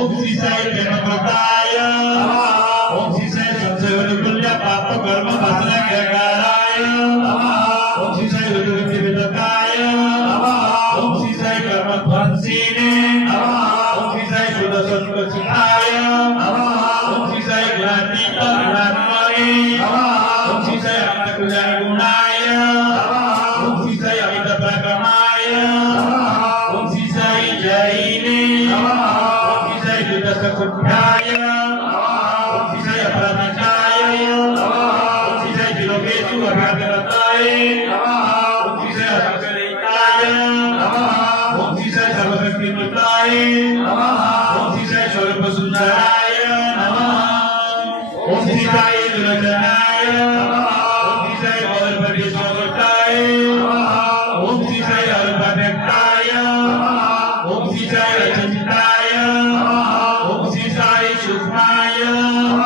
ओम श्री साई प्रेमकृताय नमः ओम श्री साई संशयनिकुल्य पाप कर्म वासना ज्ञानाय नमः ओम श्री साई विद्युत्विदकाय नमः ओम श्री साई कर्म ध्वंसिने नमः ओम श्री साई सुदर्शनकचिताय नमः ओम श्री साई ज्ञानीत गुणात्मने नमः ओम श्री साई अमृतकुजाय गुणाय नमः ओम श्री साई अमित प्रकमाय नमः ओम श्री साई जैने नमः ओम श्री साई दुदशकुभ्याय नमः ओम श्री साई अपराजिताय नमः ओम श्री साई त्रिलोकेषु अभ्यागताय नमः ओम श्री साई असंकलिताय नमः ओम श्री साई सर्वशक्तिमताय नमः ओम श्री साई स्वरूपसुंदराय नमः ओम श्री साई दुर्जनाय नमः ओम श्री साई बलपतिस्वरूपाय नमः ओम श्री साई अल्पव्यक्ताय नमः ओम श्री साई रचिताय नमः